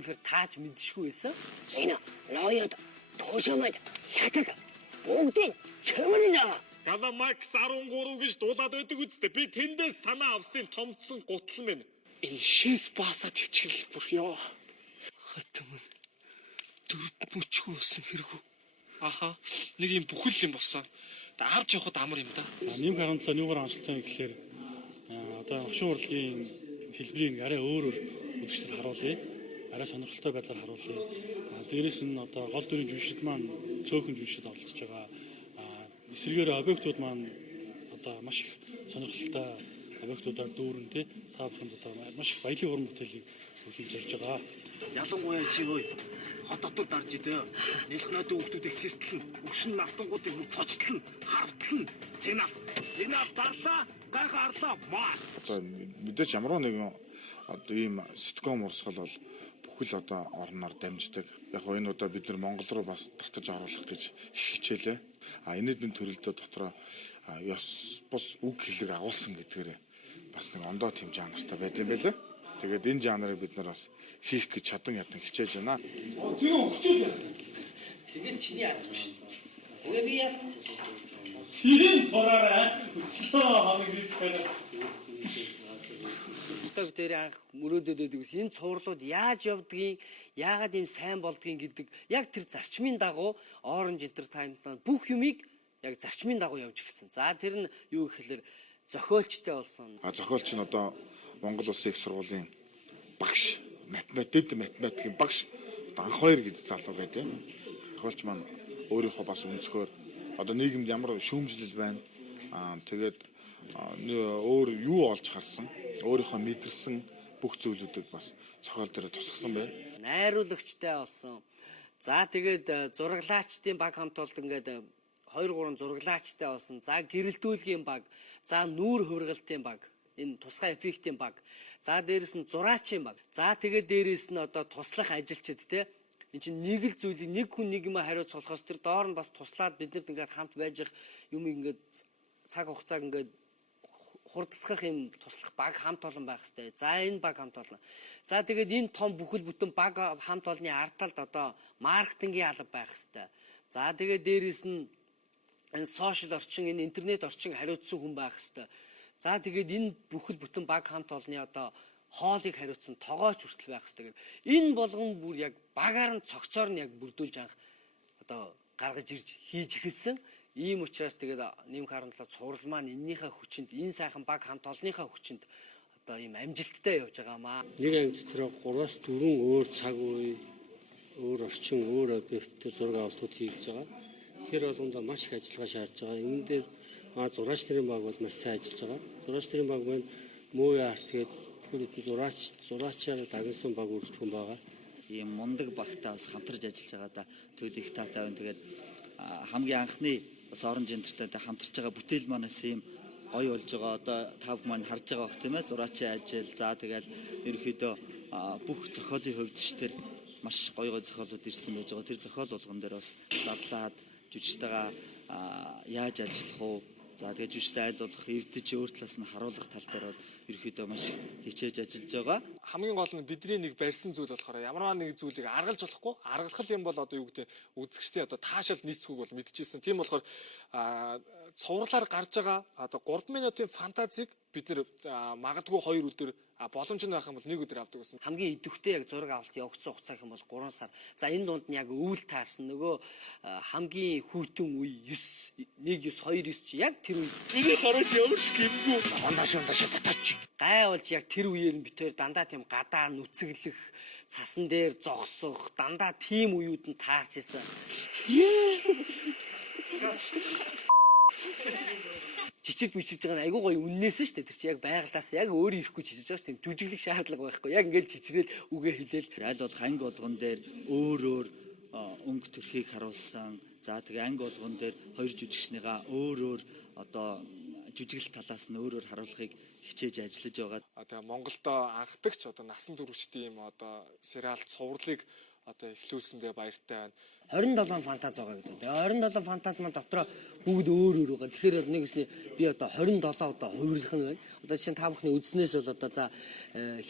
үнэхээр тааж мэдшгүй байсан. Энэ лоёд туушамад хятад бүгдийн чимэрнэ. Галамакс 13 гэж дуулаад байдаг үстэ. Би тэндээс санаа авсан томцсон гутал минь. Энэ шээс баасаа төвчгөл бүр ёо. Хатмын дөрв мөчгөөсөн хэрэгүү. Аха. Нэг юм бүхэл юм болсон. Тэ авч явахад амар юм да. Нэм харамтлаа нүгээр онцлогтой гэхээр одоо огшин урлагийн хэлбэрийг арай өөрөөр үзэгчдэд харуулъя. Арай сонирхолтой байдлаар харуулъя. Дээрээс нь одоо гол дүрийн жүжигчид маань цөөхөн жүжигчид оролцож байгаа. Эсрэгээр объектууд маань одоо маш их сонирхолтой объектуудаар дүүрэн тэ та бүхэнд одоо маш их баялаг уран бүтээлийг хүргэж зорж байгаа. Ялангуяа чи өө хот дотор дарж изээ. Нэлхнөөд хүмүүсийг сэртлэн, өгшин настангуудыг бүр цочлон, хавтлан, сенат дарлаа, гайхаарлаа маа. Одоо мэдээч ямар нэгэн одоо ийм ситком урсгал бол бүхэл одоо орноор дамждаг. Яг нь энэ удаа бид нар Монгол руу бас татаж оруулах гэж хичээлээ. Энэдний төрөлдөө дотроо ёс бус үг хэлэг агуулсан гэдгээр бас нэг ондоо тэм жанртай байд юм байлаа. Тэгээд энэ жанрыг бид нар бас хийх гэж чадан хичээж байна. Тэгээ өгчүүл яа. Тэгэл чиний яазгүй шин. Тэгээ би яа. Тийм зураараа өчлөө хамаг хэлчихээр. Одоо тэр анх мөрөөдөд өгс энэ цувралууд яаж явдгийг, яагаад ийм сайн болдгийг гэдэг яг тэр зарчмын дагуу Orange Entertainment бүх юмыг яг зарчмын дагуу явж ирсэн. За тэр нь юу гэхээр зохиолчтой болсон. Зохиолч нь одоо Монгол Улсын их сургуулийн багш, математикийн багш анх хоёр гэдэг залуу байдаг. Зохиолч маань өөрийнхөө бас өнцгөр одоо нийгэмд ямар шүүмжлэл байна. Тэгээд өөр юу олж харсан, өөрийнхөө мэдэрсэн бүх зүйлүүдийг бас зохиол дээр тусгасан байна. Найруулагчтай болсон. За тэгээд зураглаачдын баг хамт бол ингээд 2-3 зураглаачтай болсон. За гэрэлтүүлгийн баг, за нүүр хувиргалтын баг, энэ тусгай эффектийн баг. За дээрэс нь зураачийн баг. За тэгээд дээрэс нь одоо туслах ажилчид те. Энд чинь нэг л зүйлийг нэг хүн нэг юм хариуц болохоос тэр доор нь бас туслаад биднэрт ингээд хамт байж их юм ингээд цаг хугацааг ингээд хурдсгах юм туслах баг хамт олон байх хэрэгтэй. За энэ баг хамт олон. За тэгээд энэ том бүхэл бүтэн баг хамт олонны ард талд одоо маркетингийн алба байх хэрэгтэй. За тэгээд дээрэс нь энэ сошиал орчин, энэ интернет орчин хариуцсан хүн байх хэрэгтэй. За тэгээд энэ бүхэл бүтэн баг хамт олонны одоо хоолыг хариуцсан тогооч хүртэл байх хэрэгтэй. Энэ болгон бүр яг багаар нь цогцоор нь яг бүрдүүлж анх одоо гаргаж ирж хийж эхэлсэн. Ийм учраас тэгээд нэм харантлаа цуврал маань эннийхээ хүчинд, энэ сайхан баг хамт олонныхаа хүчинд одоо ийм амжилттай явж байгаамаа. Нэг анги дотор 3-4 өөр цаг үе, өөр орчин, өөр объекттэй зураг авалтууд хийж байгаа. Тэр болгондоо маш их ажиллагаа шаардж байгаа. Энэ дээр зураач нарын баг бол маш сайн ажиллаж байгаа. Зураач нарын баг маань Movie Art гэдэг зураачаар дагнсан баг бүртгэн байгаа. Ийм мундаг багтаа бас хамтарч ажиллаж байгаа да төлөх таатай байна. Тэгээд хамгийн анхны бас Orange Entertainment хамтарч байгаа бүтээл манаас ийм гоё болж байгаа. Одоо та бүхэн маань харж байгаа бох тийм ээ. Зураачийн ажил. За тэгэл ерөөхдөө бүх зохиолын хувьд ч тэр маш гоё зохиолууд ирсэн байж байгаа. Тэр зохиол болгон дээр бас задлаад жүжигчтэйгээ яаж ажиллах уу? За тэгээд жүжигчтэй айлуулах, эвдэж өөр талаас нь харуулах тал дээр бол ерөөхдөө маш хичээж ажиллаж байгаа. Хамгийн гол нь бидний нэг барьсан зүйл болохоор ямарваа нэг зүйлийг аргалж болохгүй. Аргалах юм бол одоо юу гэдэг үзэгчдийн одоо таашаал нийцэхүүг бол мэдчихсэн. Тийм болохоор цувралаар гарч байгаа одоо 3 минутын фантазиг бид нэр магадгүй 2 өдөр боломж нь байх юм бол 1 өдөр авдаг гэсэн. Хамгийн идэвхтэй яг зураг авалт явагдсан хугацаа хэм бол 3 сар. За энэ дунд нь яг өвөл таарсан нөгөө хамгийн хүйтэн үе 9 чи яг тэр үед. Миний гараж явж гимгүй. Хондаш татаач. Гай болж яг тэр үеэр нь битээр дандаа тийм гадаа нүцэглэх, цасан дээр зогсох, дандаа тийм үеуд нь таарч исэн. Чичиж байгаа нь айгүй гоё үннээсэн шүү дээ. Тэр чи яг байгальтаас яг өөрөө ирэхгүй чичиж байгаа шүү. Тийм жүжиглэх шаардлага байхгүй. Яг ингээд чичрээд үгээ хэлээл. Аль болох анги болгон дээр өөр өнгө төрхийг харуулсан. За тэгээ анги болгон дээр хоёр жүжигчнийгаа өөр одоо жүжиглэх талаас нь өөрөөр харуулахыг хичээж ажиллаж байгаа. Тэгээ Монголдо анхдагч одоо насан туршидтын юм одоо сериал цувралыг одоо эхлүүлсэндээ баяртай байна. 27 фантаз байгаа гэж байна. Тэгээ 27 фантаз маань дотроо бүгд өөр өөр байгаа. Тэгэхээр нэгэсний би одоо 27 одоо хувирлах нь байна. Одоо жишээ нь та бүхний үзснээс бол одоо за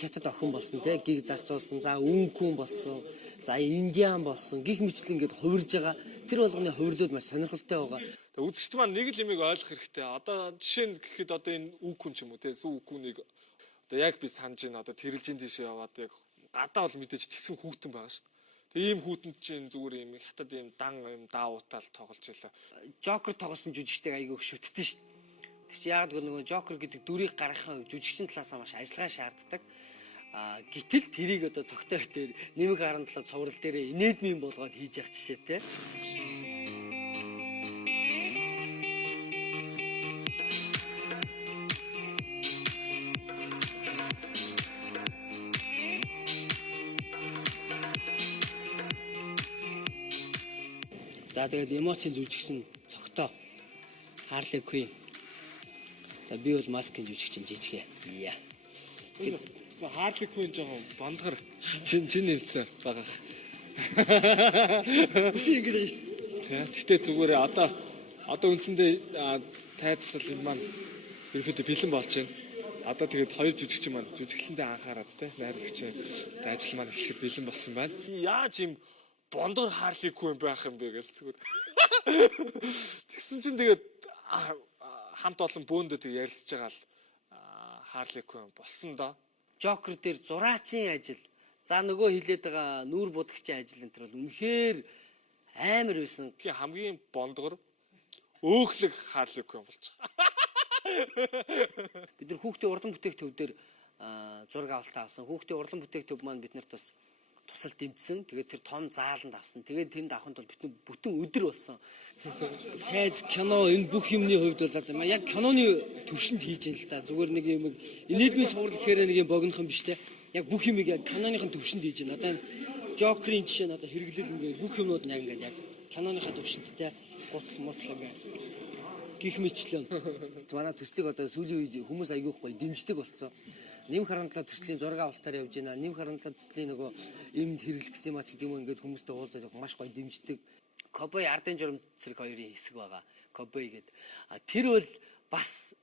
хятад охин болсон те гиг зарцуулсан, за өнгөн болсон, за индиан болсон, гих мэтлэн ингээд хувирж байгаа. Тэр болгоны хувирлууд маш сонирхолтой байгаа. Тэгээ үзэгчд маань нэг л юмыг ойлгох хэрэгтэй. Одоо жишээ нь гэхэд одоо энэ үгүн ч юм уу те сүү үгүнийг одоо яг би санаж байна. Одоо тэрэлжин тийшээ яваад яг гадаа бол мэдээж тэсгэн хүүтэн байгаа шүү дээ. Тэгээ ийм хүүтэнд чинь зүгээр юм хятад ийм дан юм даавуутаал тоглож байлаа. Жокер тоглосон жүжигчтэй айгүй их шүтдэн шүү дээ. Тэр чинь яг нөгөө жокер гэдэг дүрийг гаргахын хувьд жүжигчин талаас маш ажиллагаа шаарддаг. Гэтэл тэрийг одоо цогтой битээр нэмэг 17 цуврал дээр инээдмийн болгоод хийж явах жишээтэй. За тэгээд эмоцийн жүжигчин цогтой Harley Quinn. За би бол маскын жүжигчин жижигэ. Яа. За Harley Quinn жоохон бондгор чин нэмсэн байгаа. Үгүй ингэж байна шүү дээ. Гэтэ зүгээр одоо үндсэндээ тайцсал энэ маань ерөөдөө бэлэн болж байна. Одоо тэгээд хоёр жүжигчин маань жүжиглэндээ анхаарат те найрлагчийн ажил маань эхлэхэд бэлэн болсон байна. Яаж юм бондор Harley Quinn байх юм бэ гэл зүгээр. Тэгсэн чинь тэгээд хамт олон бөөндөө тэг ярилцж байгаа л Harley Quinn болсон доо. Жокер дээр зураачийн ажил. За нөгөө хилээд байгаа нүүр будагчийн ажил энэ төр бол үнэхээр амар байсан. Тийм хамгийн бондгор өөхлөг Harley Quinn болж байгаа. Бид нар хүүхдийн урлан бүтээгдэхүүн дээр зураг авалтаа авсан. Хүүхдийн урлан бүтээгдэхүүн маань биднэрт бас тусал дэмжсэн. Тэгээд тэр том зааланд авсан. Тэгээд тэнд авахын тулд бид бүтэн өдөр болсон. Хайз кино энэ бүх юмны хувьд бол яг киноны төвшөнд хийж юм л та. Зүгээр нэг юм инээдмийн цуврал гэхээр нэг юм богинох юм биш те. Яг бүх юмыг яг киноныхын төвшөнд хийж байна. Одоо Жокерийн жишээ нь одоо хэрэглэл ингээд бүх юмнууд нь яг ингээд яг киноныхаа төвшөндтэй гутал мутлаг гих мэтлэн. Манай төслийг одоо сүүлийн үед хүмүүс аягүй гоё дэмждэг болсон. Нэм харантлаа төслийн зураг авалтаар явж байна. Нэм харантлаа төслийн нөгөө юмд хэрэглэх гэсэн юм ач гэдэг юм ингээд хүмүүстэй уулзаад маш гоё дэмждэг. Cowboy ардын журам цэрэг хоёрын хэсэг байгаа. Cowboy гэдэг. Тэр бол бас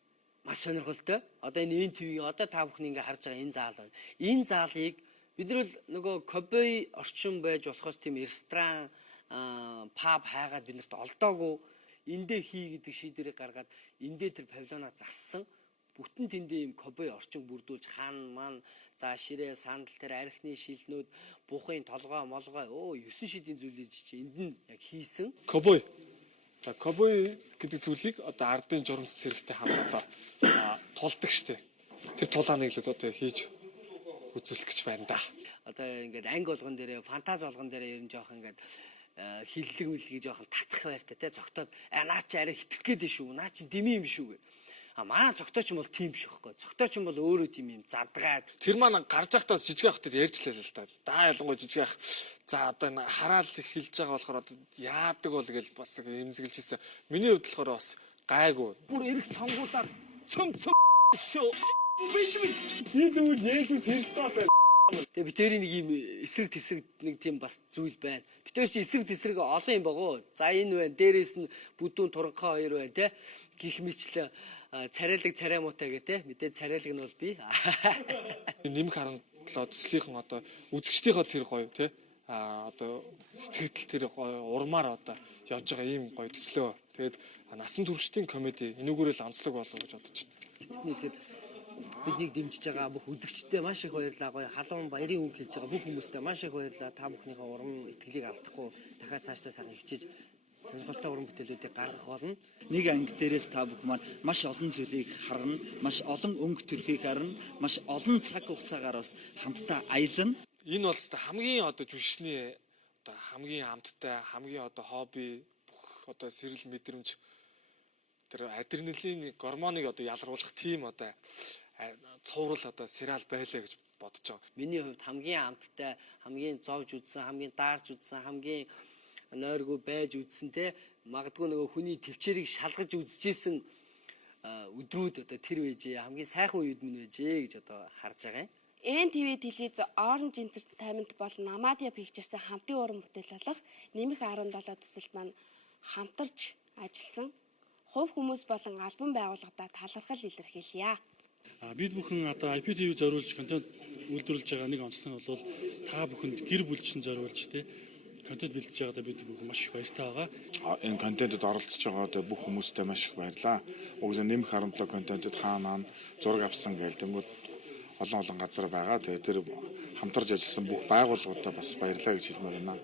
маш сонирхолтой. Одоо энэ ТV одоо та бүхэн ингээ харж байгаа энэ заал байна. Энэ заалыг бид нар нөгөө Cowboy орчин байж болохоос тийм ресторан, паб хайгаад биднэрт олдоогүй. Эндээ хий гэдэг шийдвэрийг гаргаад эндээ тэр павильоноо зассан. Бүтэн тэндээ юм Cowboy орчин бүрдүүлж хаан маань за ширээ сандал тэр архины шилнүүд бухын толгой молгой 9 шидийн зүйлийг чи энд нь яг хийсэн. Cowboy. За Cowboy гэдэг зүйлийг одоо ардын журамч цэрэгтэй хамт одоо тулдаг штеп. Тэр тулааныг л одоо хийж үзүүлэх гэж байна да. Одоо ингээд анги болгон дээрээ фантаз болгон дээрээ ер нь жоох ингээд хиллэг мэлгийг жоохон татах байртай те зогтоод наа чи арай хитрэх гээд шүү. Наа чи дими юм шүү гэ. Манай цогтооч юм бол тийм биш байхгүй. Цогтооч юм бол өөрөө тийм юм задгаад. Тэр маань гарч явахдаа жижиг ахтад ярьж лээ л да. Да ялангуяа жижиг ах. За одоо энэ хараал эхэлж байгаа болохоор одоо яадаг бол гэж бас эмзэглэж ирсэн. Миний хувьд болохоор бас гайгүй. Бүр эрэх сонгуулаад цөм шүү. Ийдүүд Есүс Христос. Тэгээ би тэрийн нэг юм эсрэг тесрэг нэг тийм бас зүйл байна. Би тэр чи эсрэг тесрэг олон юм багуу. За энэ байна. Дээрээс нь бүдүүн туранхаа хоёр байна те. Гих мэтлээ царайлаг цараймуутай гэ те. Мэдээ царайлаг нь бол би. Нэмэх харантлаа төслийнхэн одоо үзэгчдийнхоо тэр гоё те. Одоо сэтгэл тэр гоё урмаар одоо явж байгаа ийм гоё төслөө. Тэгээд насан туршидын комеди энүүгээрээ л онцлог болов гэж бодож байна. Эцсийн хэлэхэд биднийг дэмжиж байгаа бүх үзэгчдэд маш их баярлалаа. Гоё халуун баярын үг хэлж байгаа бүх хүмүүстээ маш их баярлалаа. Та бүхнийхээ урам итгэлийг алдахгүй дахиад цаашдаа сайхан хичээж сонирхолтой уран бүтээлүүдийг гаргах болно. Нэг анги дээрээс та бүх маань маш олон зүйлийг харна, маш олон өнгө төрхийг харна, маш олон цаг хугацаагаар бас хамтдаа аялна. Энэ бол хамгийн одоо жүшний одоо хамгийн амттай, хамгийн одоо хобби бүх одоо сэрэл мэдрэмж тэр адреналин гормоныг одоо ялгаруулах тийм одоо цуврал одоо сериал байлаа гэж бодож байгаа. Миний хувьд хамгийн амттай, хамгийн зовж үзсэн, хамгийн даарж үзсэн, хамгийн нойргүй байж үзсэн те магадгүй нөгөө хүний төвчээрийг шалгаж үзчихсэн өдрүүд одоо тэр байжээ хамгийн сайхан үед минь байжээ гэж одоо харж байгаа юм. НТВ телевиз Orange Entertainment болон Намадиа Pictures-ийн хамтын уран бүтээл болох Нэмэх 17 төсөлд маань хамтарч ажилласан хувь хүмүүс болон альбом байгууллагадаа талархал илэрхийлье. Бид бүхэн одоо IPTV зориулж контент үйлдвэрлэж байгаа нэг онцлог нь бол та бүхэнд гэр бүлчин зориулж те контент бэлдэж байгаадаа бид бүхэн маш их баяртай байгаа. Энэ контентэд оролцож байгаа бүх хүмүүстээ маш их баярлалаа. Угсаа Нэмэх 17 контентэд хаанаа зураг авсан гэлтэнгүүд олон газар байгаа. Тэгээ тэр хамтарч ажилласан бүх байгууллагуудаа бас баярлалаа гэж хэлмээр байна.